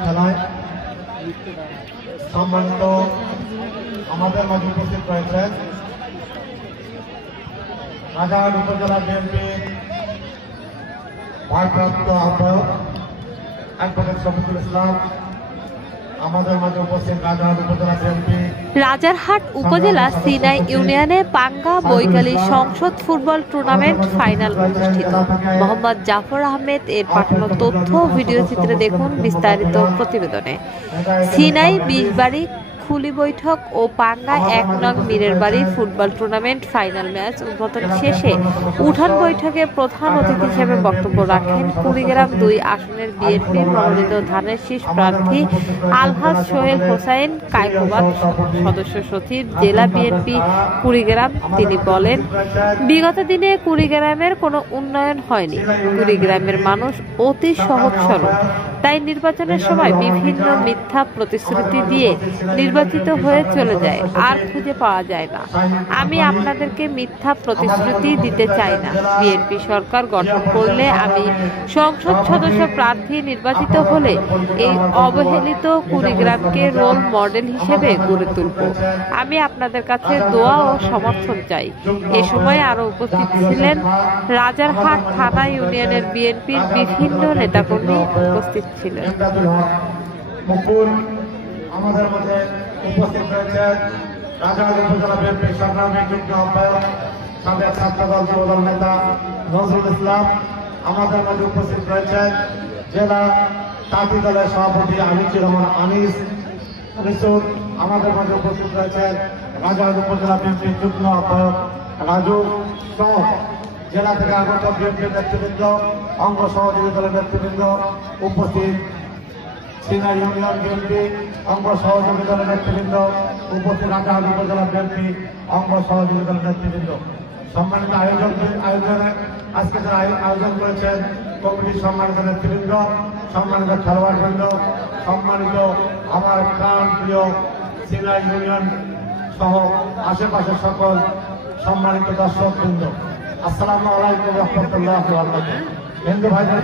খেলায় সম্মানিত আমাদের মাঝে উপস্থিত রয়েছেন রাজারহাট উপজেলা বিএনপির ভারপ্রাপ্ত আহ্বায়ক অ্যাডভোকেট শফিকুল ইসলাম, আমাদের মাঝে উপস্থিত রাজারহাট উপজেলা সিনাই ইউনিয়নে পাঙ্গা বৈকালী সংসদ ফুটবল টুর্নামেন্ট ফাইনাল অনুষ্ঠিত। মোহাম্মদ জাফর আহমেদ এর পাঠানো তথ্য ভিডিও চিত্রে দেখুন বিস্তারিত প্রতিবেদনে। সিনাই ২০ বাড়ি খুলি বৈঠক ও পাঙ্গা ১ নং মীরের বাড়ি ফুটবল টুর্নামেন্ট ফাইনাল ম্যাচ উদ্বোধন শেষে উঠান বৈঠকে প্রধান অতিথি হিসেবে বক্তব্য রাখেন কুড়িগ্রাম ২ আসনের বিএনপি মনোনীত ধানের শীষ প্রার্থী আলহাজ সোহেল হোসাইন কায়কোবাদ, সদস্য সচিব জেলা বিএনপি কুড়িগ্রাম। তিনি বলেন, বিগত দিনে কুড়িগ্রামের কোনো উন্নয়ন হয়নি। কুড়িগ্রামের মানুষ অতি সহজ সরল, তাই নির্বাচনের সময় বিভিন্ন মিথ্যা প্রতিশ্রুতি দিয়ে নির্বাচিত হয়ে চলে যায়, আর খুঁজে পাওয়া যায় না। আমি আপনাদেরকে মিথ্যা প্রতিশ্রুতি দিতে চাই না। বিএনপি সরকার গঠন করলে আমি সংসদ সদস্য প্রার্থী নির্বাচিত হলে এই অবহেলিত কুড়িগ্রামকে রোল মডেল হিসেবে গড়ে তুলব। আমি আপনাদের কাছে দোয়া ও সমর্থন চাই। এ সময় আরো উপস্থিত ছিলেন রাজারহাট থানা ইউনিয়নের বিএনপির বিভিন্ন নেতাকর্মী উপস্থিত ছিলেন। আমাদের মধ্যে উপস্থিত রয়েছেন রাজারহাট উপজেলা বিএনপির সংগ্রামী যুগ্ম আহ্বায়ক সাবেক ছাত্রদল যুবদল নেতা নজরুল ইসলাম। আমাদের মধ্যে উপস্থিত রয়েছেন জেলা তাঁতি দলের সভাপতি আনিসুর রহমান আনিস। আমাদের মধ্যে উপস্থিত রয়েছেন রাজারহাট উপজেলা বিএনপির যুগ্ম আহ্বায়ক রাজু সহ জেলা থেকে আগত বিএনপির নেতৃবৃন্দ, অঙ্গ সহযোগী দলের নেতৃবৃন্দ উপস্থিত, সিনাই ইউনিয়ন বিএনপি অঙ্গ সহযোগী দলের নেতৃবৃন্দ উপস্থিত, রাজারহাট উপজেলা বিএনপি অঙ্গ সহযোগী দলের নেতৃবৃন্দ, সম্মানিত আয়োজনে আজকে যারা আয়োজন করেছেন কমিটির সম্মানিত নেতৃবৃন্দ, সম্মানিত খেলোয়াড়বৃন্দ, সম্মানিত আমার প্রাণ প্রিয় সিনাই ইউনিয়ন সহ আশেপাশের সকল সম্মানিত দর্শকবৃন্দ, আসসালামু আলাইকুম রহমতুল্লাহ। হিন্দু ভাইদের